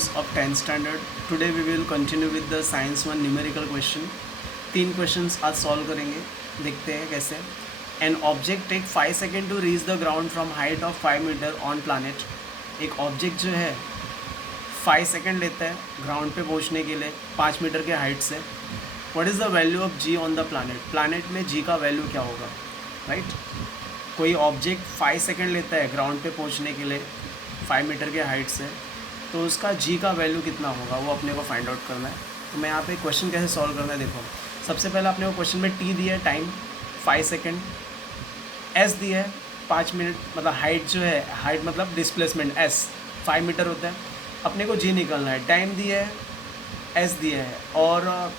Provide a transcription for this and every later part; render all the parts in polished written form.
students of 10th standard. Today we will continue with the science 1 numerical question. 3 questions आज solve करेंगे, देखते हैं कैसे. An object take 5 seconds to reach the ground from height of 5 meter on planet. एक object जो है 5 second लेता है ग्राउंड पे पहुंचने के लिए 5 मीटर के हाइट से. What is the value of ji on the planet. Planet में जी का वैल्यू क्या होगा, राइट. कोई ऑब्जेक्ट 5 सेकेंड लेता है ग्राउंड पे पहुंचने के लिए 5 मीटर के हाइट से, तो उसका जी का वैल्यू कितना होगा वो अपने को फाइंड आउट करना है. तो मैं यहाँ पे क्वेश्चन कैसे सॉल्व करना है देखो. सबसे पहले अपने को क्वेश्चन में टी दिया है टाइम 5 सेकेंड, एस दिया है 5 मिनट, मतलब हाइट जो है, हाइट मतलब डिस्प्लेसमेंट एस 5 मीटर होता है. अपने को जी निकालना है. टाइम दिया है, एस दिया है, और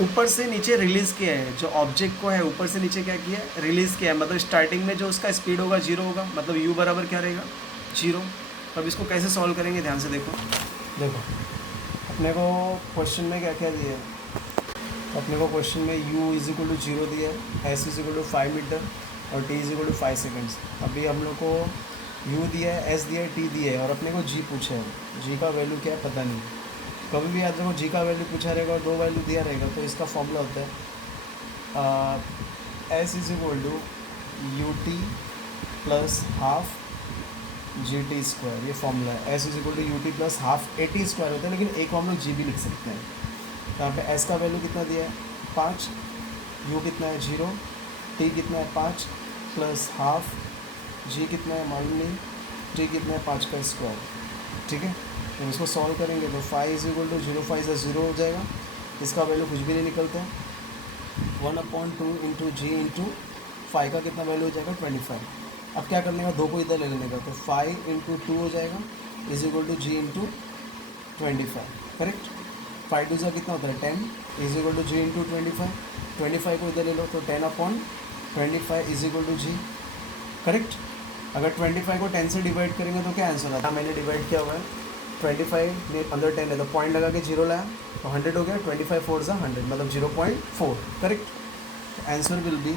ऊपर से नीचे रिलीज़ किया है. जो ऑब्जेक्ट को है ऊपर से नीचे क्या किया है, रिलीज़ किया है. मतलब स्टार्टिंग में जो उसका स्पीड होगा 0 होगा, मतलब u बराबर क्या रहेगा 0. तो अब इसको कैसे सॉल्व करेंगे ध्यान से देखो. अपने को क्वेश्चन में क्या क्या दिया है. तो अपने को क्वेश्चन में u इज इक्वल टू 0 दिया है, s is equal to 5 metre और t is equal to 5 seconds. अभी हम लोग को u दिया है, s दिया है, t दिया है, और अपने को g पूछा है. g का वैल्यू क्या है पता नहीं. कभी भी याद रखो जी का वैल्यू पूछा रहेगा और 2 वैल्यू दिया रहेगा तो इसका फॉर्मूला होता है s is equal to U T plus half g t square. ये फॉर्मूला है. S is equal to U T plus half a t square होता है, लेकिन एक हम लोग जी भी लिख सकते हैं. यहाँ पे एस का वैल्यू कितना दिया है 5, यू कितना है 0, टी कितना है 5 प्लस हाफ, जी कितना है मालूम नहीं, टी कितना है 5 का स्क्वायर. ठीक है. तो इसको सॉल्व करेंगे तो 5 इज इक्वल टू 0, 5 से 0 हो जाएगा. इसका वैल्यू कुछ भी नहीं निकलता है. 1/2 इंटू जी इंटू 5 का कितना वैल्यू हो जाएगा 25. अब क्या करने का, 2 को इधर ले लेने का, तो 5 इंटू 2 हो जाएगा is equal to g into 25. Correct. 5 2 कितना होता है 10 is equal to g into 25 को इधर ले लो तो 10/25 is equal to g. Correct. अगर 25 को 10 से डिवाइड करेंगे तो क्या आंसर आता है. मैंने डिवाइड किया हुआ है 25 में अंदर 10 है तो पॉइंट लगा के 0 लाया तो 100 हो गया. 25 4 सा 100 मतलब 0.4. Correct. Answer will be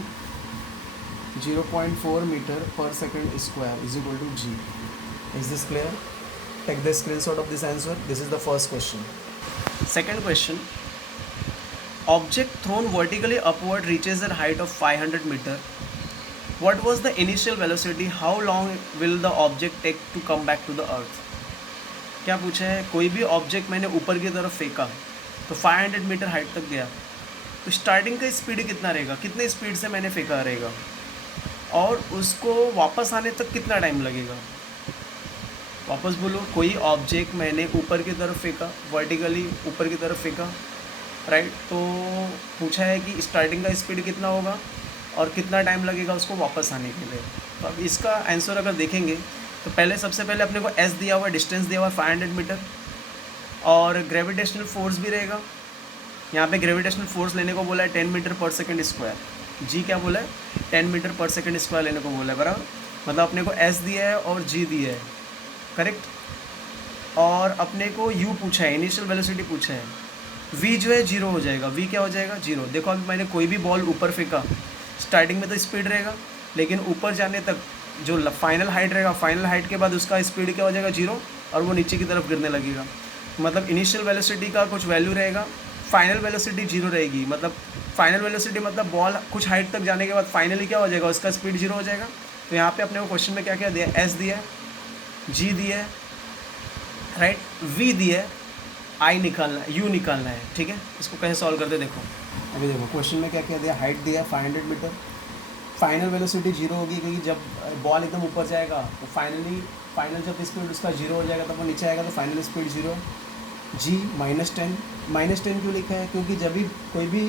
0.4 metre पर second square is equal to G. Is this clear. Take the screenshot of this answer. This is the first question. Second question. Object thrown vertically upward reaches at height of 500 metre. What was the initial velocity? How long will the object take to come back to the earth? क्या पूछा है. कोई भी object मैंने ऊपर की तरफ फेंका तो 500 मीटर हाइट तक गया, तो स्टार्टिंग का स्पीड कितना रहेगा, कितने स्पीड से मैंने फेंका रहेगा, और उसको वापस आने तक कितना टाइम लगेगा. वापस बोलो. कोई ऑब्जेक्ट मैंने ऊपर की तरफ फेंका, वर्टिकली ऊपर की तरफ फेंका, राइट. तो पूछा है कि स्टार्टिंग का स्पीड कितना होगा और कितना टाइम लगेगा उसको वापस आने के लिए. तो अब इसका आंसर अगर देखेंगे तो पहले सबसे पहले अपने को एस दिया हुआ है, डिस्टेंस दिया हुआ है 500 मीटर, और ग्रेविटेशनल फोर्स भी रहेगा. यहाँ पे ग्रेविटेशनल फोर्स लेने को बोला है 10 मीटर पर सेकंड स्क्वायर. जी क्या बोला है 10 मीटर पर सेकंड स्क्वायर लेने को बोला है, बराबर. मतलब अपने को एस दिया है और जी दिया है. करेक्ट. और अपने को यू पूछा है, इनिशियल वेलोसिटी पूछा है. वी जो है 0 हो जाएगा. वी क्या हो जाएगा 0. देखो अभी मैंने कोई भी बॉल ऊपर फेंका, स्टार्टिंग में तो स्पीड रहेगा, लेकिन ऊपर जाने तक जो फाइनल हाइट रहेगा, फाइनल हाइट के बाद उसका स्पीड क्या हो जाएगा 0, और वो नीचे की तरफ गिरने लगेगा. मतलब इनिशियल वेलोसिटी का कुछ वैल्यू रहेगा, फाइनल वेलोसिटी 0 रहेगी. मतलब फाइनल वेलोसिटी मतलब बॉल कुछ हाइट तक जाने के बाद फाइनली क्या हो जाएगा, उसका स्पीड 0 हो जाएगा. तो यहाँ पे अपने को क्वेश्चन में क्या क्या दिया है, एस दिया है, जी दिया है, राइट, वी दिया है, आई निकालना है, यू निकालना है. ठीक है. इसको कैसे सॉल्व करते देखो. अभी देखो क्वेश्चन में क्या क्या दिया. हाइट दिया 500 मीटर, फाइनल वेलोसिटी 0 होगी क्योंकि जब बॉल एकदम ऊपर जाएगा तो फाइनल जब स्पीड उसका 0 हो जाएगा तब वो नीचे आएगा तो फाइनल स्पीड 0. जी -10 क्यों लिखा है, क्योंकि जब भी कोई भी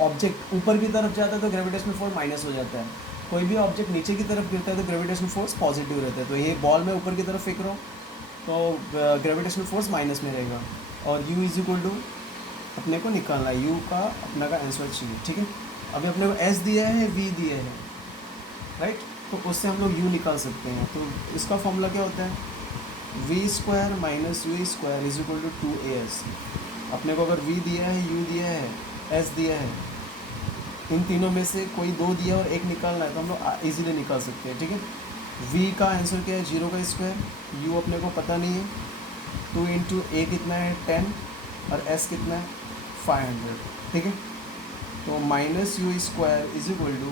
ऑब्जेक्ट ऊपर की तरफ जाता है तो ग्रेविटेशनल फोर्स माइनस हो जाता है. कोई भी ऑब्जेक्ट नीचे की तरफ गिरता है तो ग्रेविटेशनल फोर्स पॉजिटिव रहता है. तो ये बॉल में ऊपर की तरफ फेंक रहा हूँ तो ग्रेविटेशनल फोर्स माइनस में रहेगा. और यू इज इक्वल टू अपने को निकालना है, यू का अपना का आंसर चाहिए. ठीक है. अभी अपने को एस दिया है, वी दिया है, राइट. तो उससे हम लोग यू निकाल सकते हैं. तो इसका फॉर्मूला क्या होता है, v square minus u square is equal to 2as. अपने को अगर वी दिया है, यू दिया है, एस दिया है, इन तीनों में से कोई 2 दिया और 1 निकालना है तो हम लोग ईजिली निकाल सकते हैं. ठीक है. v का आंसर क्या है, 0 का स्क्वायर, u अपने को पता नहीं है, 2 इंटू ए कितना है 10 और s कितना है 500, ठीक है। तो minus u square is equal to,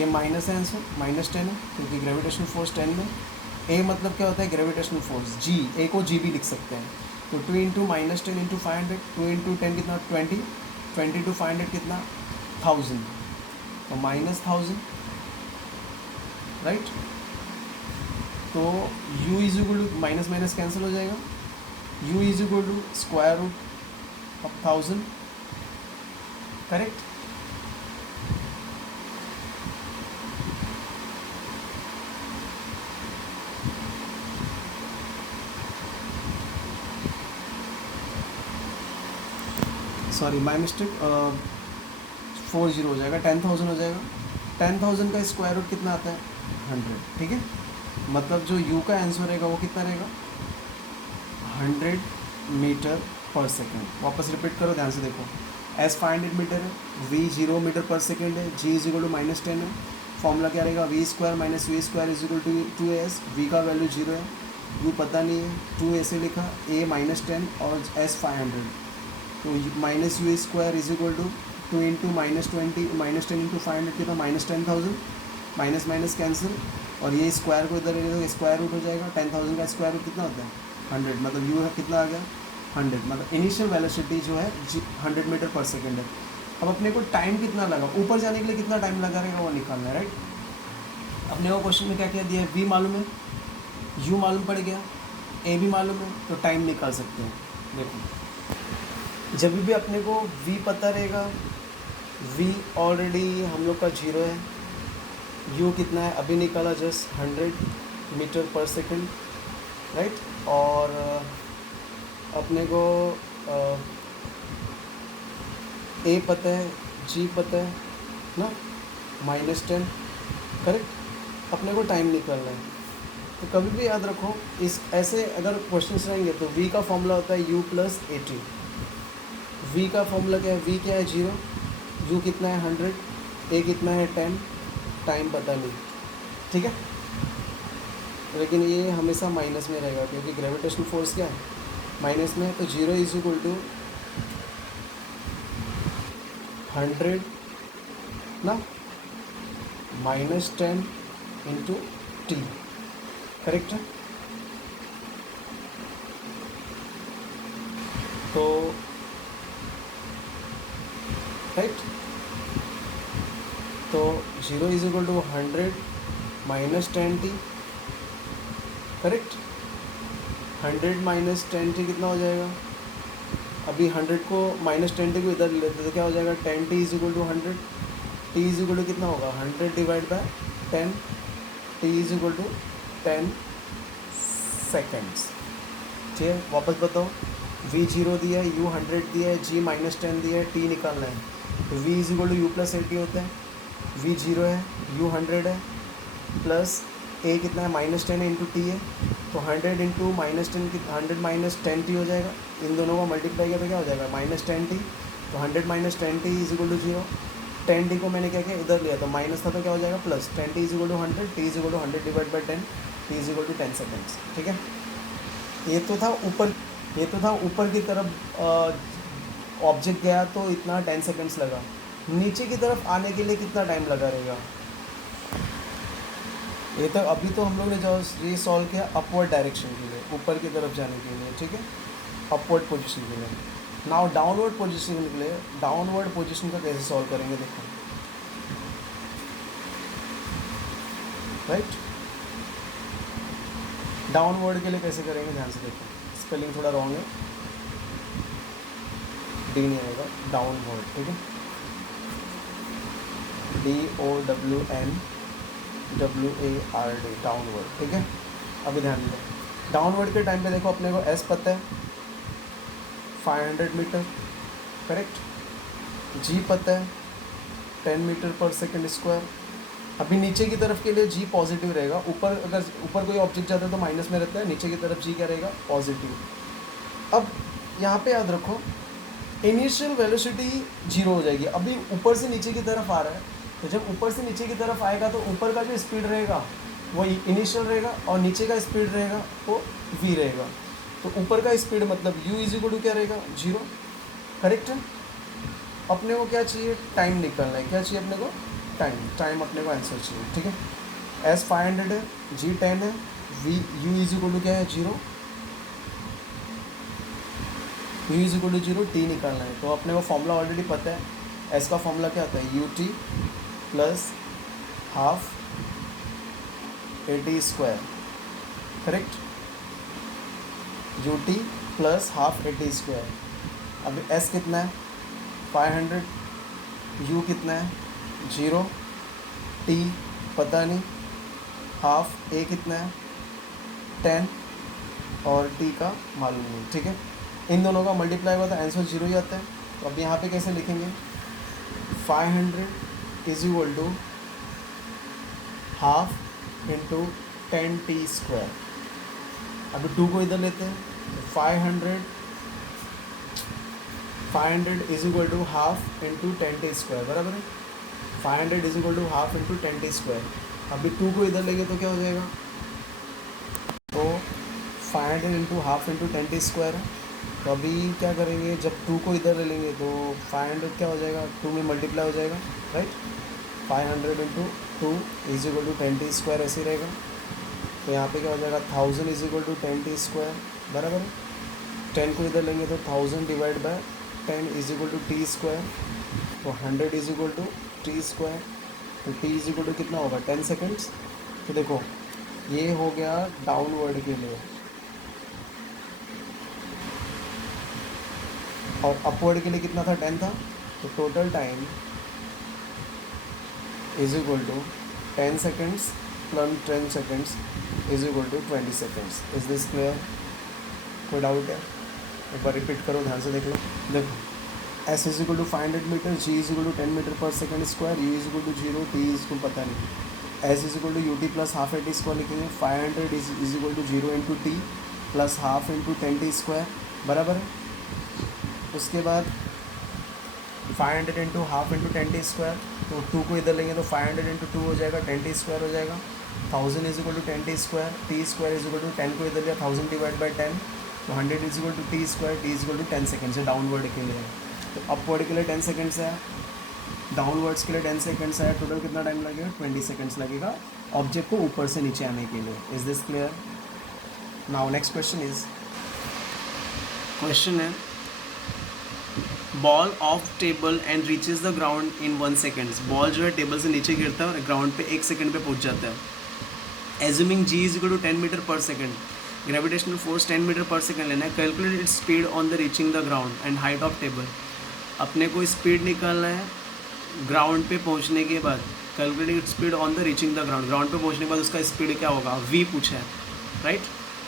ये माइनस है आंसर, -10 है क्योंकि ग्रेविटेशनल फोर्स 10 में, ए मतलब क्या होता है ग्रेविटेशनल फोर्स, जी, ए को जी भी लिख सकते हैं। तो 2 इंटू -10 इंटू 500, 2 इंटू 10 कितना 20, 20 टू 500 कितना 1000, तो -1000, राइट। तो u is equal to minus minus cancel हो जाएगा, u is equal to square root of 1000, correct. Sorry my mistake, 40 हो जाएगा, 10,000 हो जाएगा। 10,000 का स्क्वायर रूट कितना आता है 100, ठीक है। मतलब जो u का आंसर रहेगा वो कितना रहेगा 100 मीटर पर सेकेंड। वापस रिपीट करो, ध्यान से देखो, s 500 मीटर है, v 0 मीटर पर सेकेंड है, g इज इक्वल टू -10 है। फॉर्मूला क्या रहेगा, v square minus v square is equal to 2as, v का वैल्यू 0 है, u पता नहीं है, 2 ऐसे लिखा, a -10 और s 500, तो minus u square is equal to 2 into -20 -10 into 500 कितना -10,000, माइनस माइनस कैंसिल, और ये स्क्वायर को इधर ले तो स्क्वायर रूट हो जाएगा। 10,000 का स्क्वायर रूट कितना होता है 100, मतलब यू कितना आ गया 100, मतलब इनिशियल वेलोसिटी जो है 100 मीटर पर सेकेंड है। अब अपने को टाइम कितना लगा, ऊपर जाने के लिए कितना टाइम लगा रहेगा वो निकालना है, राइट। अपने को क्वेश्चन में क्या क्या दिया है, v मालूम है, u मालूम पड़ गया, a भी मालूम है, तो टाइम निकाल सकते हैं। देखो जब भी अपने को v पता रहेगा, v ऑलरेडी हम लोग का 0 है, u कितना है अभी निकाला जस्ट 100 मीटर पर सेकंड, राइट। और अपने को a पता है, g पता है ना, -10, करेक्ट। अपने को टाइम निकालना है, तो कभी भी याद रखो इस ऐसे अगर क्वेश्चन रहेंगे तो v का फॉर्मूला होता है u + 80, v का फॉर्मूला क्या है, v क्या है 0, u कितना है 100, a कितना है 10, टाइम पता नहीं, ठीक है। लेकिन ये हमेशा माइनस में रहेगा क्योंकि ग्रेविटेशनल फोर्स क्या है माइनस में है, तो 0 इज इक्वल टू 100 ना -10 इंटू t, करेक्ट है। तो राइट, तो 0 is equal to 100 -10t, correct. 100 - 10t कितना हो जाएगा, अभी 100 को -10t को इधर ले लेते तो क्या हो जाएगा 10t is equal to 100, t is equal to कितना होगा 100 divide by 10, t is equal to 10 seconds, ठीक है। वापस बताओ, v 0 दिया है, u 100 दिया है, g -10 दिया है, t निकालना है, तो v is equal to u + 80 होता है, v 0 है, u 100 है, प्लस a कितना है -10 है इंटू टी है, तो 100 इंटू -10 की 100 - 10t हो जाएगा, इन दोनों को मल्टीप्लाई किया तो क्या हो जाएगा -10t, तो 100 - 10t is equal to 0, 10t को मैंने क्या किया इधर लिया तो माइनस था तो क्या हो जाएगा plus, 10t is equal to 100, t is equal to 100 divide by 10, t is equal to 10 seconds, ठीक है। ये तो था ऊपर की तरफ ऑब्जेक्ट गया तो इतना 10 सेकेंड्स लगा, नीचे की तरफ आने के लिए कितना टाइम लगा रहेगा। ये तो अभी तो हम लोग ने जो ये सॉल्व किया अपवर्ड डायरेक्शन के लिए, ऊपर की तरफ जाने के लिए, ठीक है, अपवर्ड पोजीशन के लिए। नाउ डाउनवर्ड पोजीशन के लिए, डाउनवर्ड पोजीशन का कैसे सॉल्व करेंगे देखो, राइट। डाउनवर्ड के लिए कैसे करेंगे ध्यान से देखो, स्पेलिंग थोड़ा रॉन्ग है, डी नहीं आएगा, डाउनवर्ड, ठीक है, DOWNWARD, डाउनवर्ड, ठीक है। अभी ध्यान दो, डाउनवर्ड के टाइम पे देखो अपने को एस पता है 500 मीटर, करेक्ट, जी पता है 10 मीटर पर सेकेंड स्क्वायर। अभी नीचे की तरफ के लिए जी पॉजिटिव रहेगा, ऊपर अगर ऊपर कोई ऑब्जेक्ट जाता है तो माइनस में रहता है, नीचे की तरफ जी क्या रहेगा पॉजिटिव। अब यहाँ पे याद रखो इनिशियल वेलोसिटी 0 हो जाएगी, अभी ऊपर से नीचे की तरफ आ रहा है तो जब ऊपर से नीचे की तरफ आएगा तो ऊपर का जो स्पीड रहेगा वो इनिशियल रहेगा और नीचे का स्पीड रहेगा वो v रहेगा। तो ऊपर का स्पीड मतलब u इज इक्वल टू क्या रहेगा 0। करेक्ट है। अपने को क्या चाहिए, टाइम निकलना है। क्या चाहिए अपने को, टाइम अपने को आंसर चाहिए। ठीक है, s 500 है, g 10 है, v u is equal to क्या है 0, u is equal to 0, t निकालना है। तो अपने को फॉर्मूला ऑलरेडी पता है। s का फॉर्मूला क्या होता है, ut plus half AT square. Correct, ut plus half AT square. अब s कितना है 500, u कितना है 0, t पता नहीं, हाफ a कितना है 10 और t का मालूम नहीं। ठीक है, इन दोनों का मल्टीप्लाई हुआ तो आंसर 0 ही आता है। तो अब यहाँ पे कैसे लिखेंगे, 500 is equal to half into 10t square. अभी 2 को इधर लेते हैं, तो 500 is equal to half into 10t square, बराबर है। 500 is equal to half into 10t square. अभी 2 को इधर लेंगे तो क्या हो जाएगा, तो 500 into half into 10t square है। तो अभी क्या करेंगे, जब 2 को इधर ले लेंगे तो 500 क्या हो जाएगा, 2 में मल्टीप्लाई हो जाएगा, right. 500 into 2 is equal to 10t square ऐसे रहेगा। तो यहाँ पे क्या हो जाएगा, 1000 is equal to 10t square, बराबर है। 10 को इधर लेंगे तो 1000 divide by 10 is equal to t square. तो 100 is equal to t square. तो t इज इक्वल टू कितना होगा 10 सेकेंड्स। तो देखो ये हो गया डाउनवर्ड के लिए, और अपवर्ड के लिए कितना था 10 था। तो total time is equal to 10 seconds plus 10 seconds is equal to 20 seconds. Is this clear, कोई डाउट है, एक बार रिपीट करो, ध्यान से देख लो। देखो s is equal to 500 metre, g is equal to 10 metre पर second square, u is equal to 0, t is equal पता नहीं, s is equal to ut plus half AT square लिखेंगे। 500 is equal to 0 into T plus half into 10t square, बराबर है। उसके बाद 500 into half into 10t square, तो 2 को इधर लेंगे तो 500 इंटू 2 हो जाएगा, 10t स्क्वायर हो जाएगा। 1000 is equal to 10t square, t square is equal to 10 को इधर लिया, 1000 डिवाइड बाई 10, तो 100 is equal to t square, t is equal to 10 seconds है डाउनवर्ड के लिए। तो अपवर्ड के लिए 10 सेकेंड्स है, डाउनवर्ड्स के लिए 10 सेकेंड्स है। टोटल कितना टाइम लगेगा, 20 सेकेंड्स लगेगा ऑब्जेक्ट को ऊपर से नीचे आने के लिए। Is this clear. Now next question है ball off table and reaches the ground in 1 seconds. Ball जो है टेबल से नीचे गिरता है और ग्राउंड पे 1 सेकेंड पे पहुंच जाता है। Assuming g is equal to 10 metre पर सेकेंड, ग्रेविटेशनल फोर्स 10 मीटर पर सेकेंड लेना है। Calculate its speed on the reaching the ground and height of table. अपने को स्पीड निकालना है ग्राउंड पे पहुंचने के बाद। Calculating it's speed on the reaching the ground, ground पे पहुंचने के बाद उसका स्पीड क्या होगा, v पूछा है, राइट।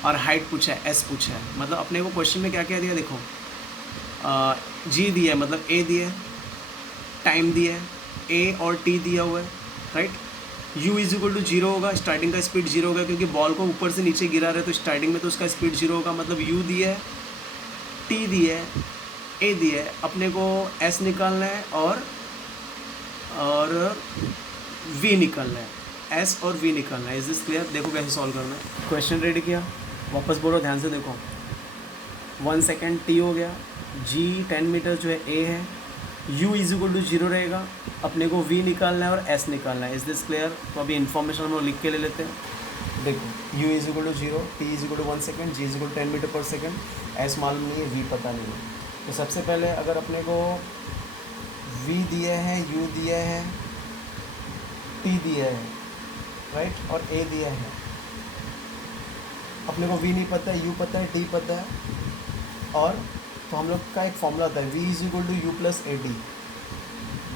और हाइट पूछा है, s पूछा है। मतलब अपने को क्वेश्चन में क्या क्या दिया, देखो g दिया है, मतलब a दिया है, टाइम दिया है, a और t दिया हुआ है, right. u is equal to 0 होगा, स्टार्टिंग का स्पीड 0 होगा क्योंकि बॉल को ऊपर से नीचे गिरा रहे तो स्टार्टिंग में तो उसका स्पीड 0 होगा। मतलब u दिया है, t दिया है, a दिया है, अपने को s निकालना है और v निकालना है, s और v निकालना है। Is this clear. देखो कैसे सॉल्व करना है। क्वेश्चन रेडी किया, वापस बोलो, ध्यान से देखो। 1 सेकेंड t हो गया, g 10 मीटर जो है a है, u इज इक्वल टू 0 रहेगा, अपने को v निकालना है और s निकालना है। Is this clear. तो अभी इन्फॉर्मेशन हम लोग लिख के ले लेते हैं। देखो u is equal to 0, t is equal to 1 second, g is equal to 10 metre पर सेकेंड, s मालूम नहीं है, v पता नहीं है। तो सबसे पहले अगर अपने को v दिया है, u दिया है, t दिया है, राइट, और a दिया है, अपने को v नहीं पता है, u पता है, t पता है, और तो हम लोग का एक फॉर्मूला आता है v is equal to u plus a t,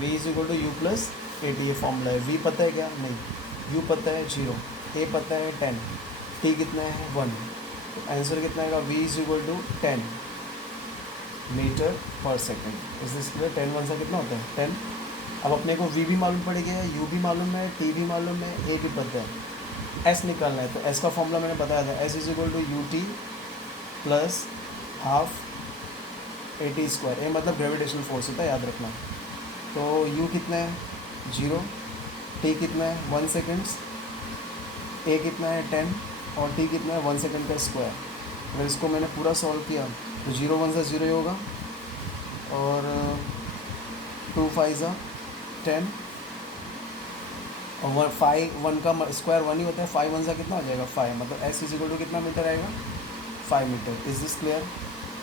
v is equal to u plus a t, ये फॉर्मूला है। v पता है क्या, नहीं। u पता है 0, a पता है 10, t कितना है 1, तो आंसर कितना आएगा, v is equal to 10 metre पर सेकेंड। Is this clear. 10 1 सा कितना होता है 10। अब अपने को v भी मालूम पड़ गया है, u भी मालूम है, t भी मालूम है, a भी पता है, s निकालना है। तो s का फॉर्मूला मैंने बताया था, s is equal to U T plus half AT square. A मतलब ग्रेविटेशनल फोर्स होता है, याद रखना। तो u कितना है 0, टी कितना है 1 सेकेंड्स, ए कितना है 10 और टी कितना है 1 सेकेंड का स्क्वायर। अगर इसको मैंने पूरा सॉल्व किया तो 0 1 से 0 ही होगा और 2 5 ज़ा 10 और 5 1 का स्क्वायर 1 ही होता है, 5 1 ज़ा कितना हो जाएगा 5, मतलब एस इज इक्वल टू कितना मीटर आएगा 5 मीटर। Is this clear?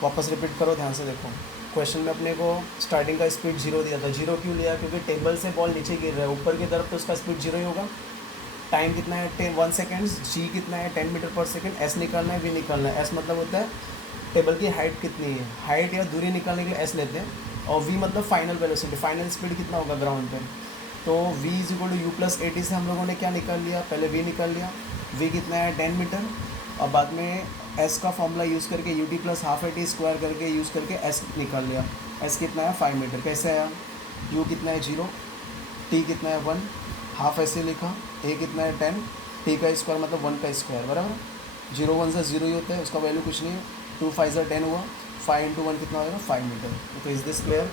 वापस रिपीट करो, ध्यान से देखो। क्वेश्चन में अपने को स्टार्टिंग का स्पीड 0 दिया था। 0 क्यों लिया? क्योंकि टेबल से बॉल नीचे गिर रहा है, ऊपर की तरफ तो उसका स्पीड 0 ही होगा। टाइम कितना है 1 सेकेंड्स, जी कितना है 10 मीटर पर सेकेंड, एस निकालना है, वी निकालना है। एस मतलब होता है टेबल की हाइट कितनी है, हाइट या दूरी निकालने के लिए एस लेते हैं, और वी मतलब फाइनल वेलोसिटी, फाइनल स्पीड कितना होगा ग्राउंड पे। तो v is equal to u plus a t से हम लोगों ने क्या निकाल लिया, पहले v निकाल लिया, v कितना है 10 मीटर, और बाद में s का फॉर्मूला यूज़ करके U T plus half a t square करके यूज़ करके s निकाल लिया। s कितना है 5 मीटर। कैसे आया? u कितना है 0, t कितना है 1, हाफ ऐसे लिखा, a कितना है 10, t का स्क्वायर मतलब 1 का स्क्वायर, बराबर। 0 1 से 0 ही होता है, उसका वैल्यू कुछ नहीं है। 2 5 ज़ा 10 हुआ, 5 इंटू 1 कितना होगा 5 मीटर। तो is this clear?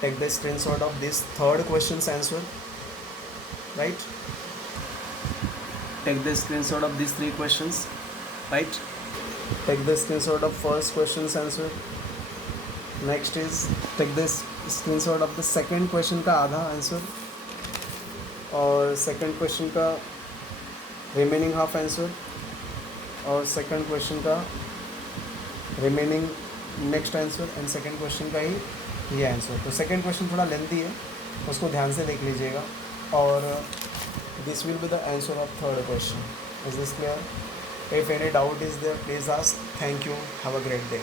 Take the screenshot of this third question answer, right? Take the screenshot of these 3 questions, right? Take the screenshot of first question's answer. Next is take this screenshot of the second question का आधा answer, और second question का remaining half answer, और second question का remaining next answer, and second question का ही ये answer. तो second question थोड़ा लेंथी है, उसको ध्यान से देख लीजिएगा, और this will be the answer of third question. Is this clear? If any doubt is there, please ask. Thank you. Have a great day.